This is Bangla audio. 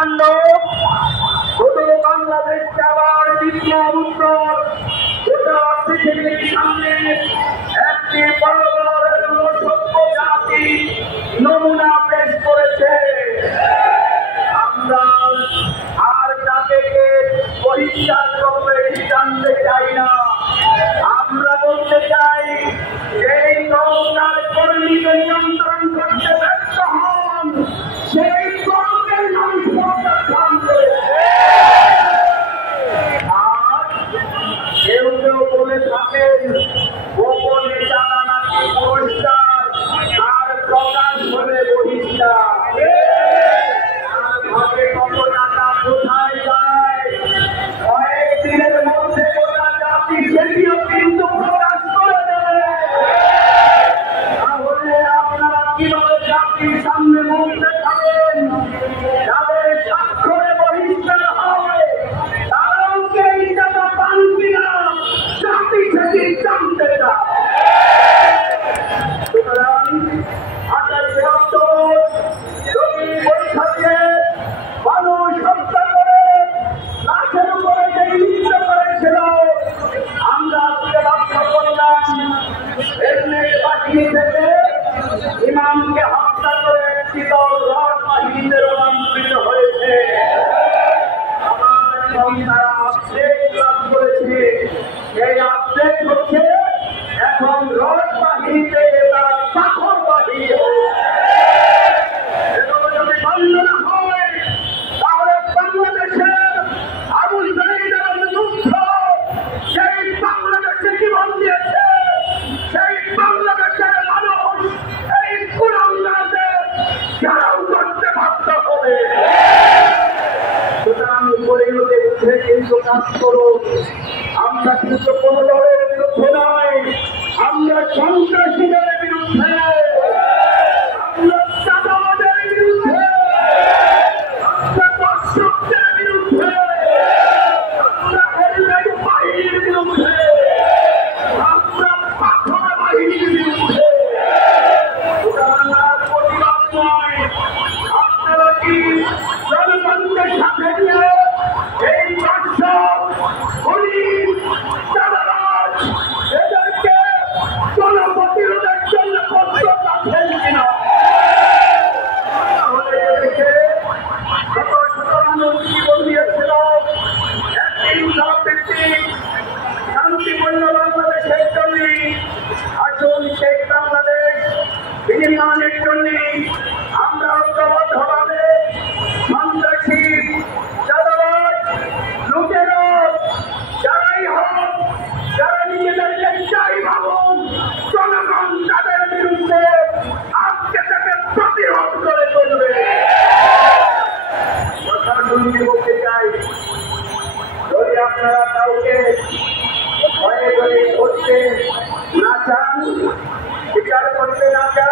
হত্যাকাণ্ড শুধু বাংলাদেশকে আবার দ্বিতীয় উত্তর গোটা পৃথিবীর সামনে একটি বড় সভ্য জাতি নমুনা পেশ করেছে। আমরা আর তাদেরকে পরিষ্কার করতে জানতে চাই না। আমরা বলতে চাই সেই দলটার কর্মীকে নিয়ন্ত্রণ করতে ব্যর্থ হন, সেই দলকে আর কেউ কেউ বলে থাকেন গোপনে চাঁদা নাকি পুরস্কার আর প্রকাশ হলে বহিষ্কার। কত টাকা কোথায় যায় কয়েকদিনের মধ্যে গোটা জাতি সেটিও কিন্তু প্রকাশ করে দেবে। তাহলে আপনারা কিভাবে জাতির সামনে মুখ দেখাবেন? যাদের স্বাক্ষরে বহিষ্কার হবে তারাও কে টাকা পান কিনা জাতি সেটি জানতে চায়। সুতরাং 28 পরীক্ষা দিয়ে মানুষ হত্যা করে লাশের উপরে যে নৃত্য করেছিল, আমরা লক্ষ্য করলাম হেলমেট বাহিনী থেকে ইমামকে হত্যা করে একটি দল রড বাহিনীতে রূপান্তরিত হয়েছে। তারা আপডেট লাভ করেছে, এই আপডেট হচ্ছে এখন রড বাহিনীতে তারা পাথর বাহিনী কিন্তু কাজ করুন। আমরা কিন্তু কোন দলের বিরুদ্ধে নয়, আমরা সন্ত্রাসীদের বিরুদ্ধে, আমরা চাঁদাবাজের বিরুদ্ধে, আমরা দর্শকদের বিরুদ্ধে, আমরা হেলমেট বাহিনীর বিরুদ্ধে, আমরা পাথর বাহিনীর বিরুদ্ধে। প্রতিবাদ নয়, আপনারা কি জনগণকে সাথে নিয়ে এই দর্শক পুলিশ চাঁদাবাজ এদেরকে জনপ্রতিরোধের জন্য প্রস্তুত আছেন কিনা? তাহলে এদেরকে শত শত মানুষ জীবন দিয়েছিল একটি ভিত্তিক শান্তিপূর্ণ বাংলাদেশের জন্য। আসুন সেই বাংলাদেশ বিনির্মাণের জন্য আমরা ঐক্যবদ্ধভাবে সন্ত্রাসী চাঁদাবাজ লুটেরা যারাই হোক, যারা নিজেদেরকে চাই ভাবুন, জনগণ তাদের বিরুদ্ধে আজকে থেকে প্রতিরোধ করে তুলবে। কথা শুনতে বলতে চাই, যদি আপনারা কাউকে ভয়ে ভয়ে করতে না চান, বিচার করতে না চান,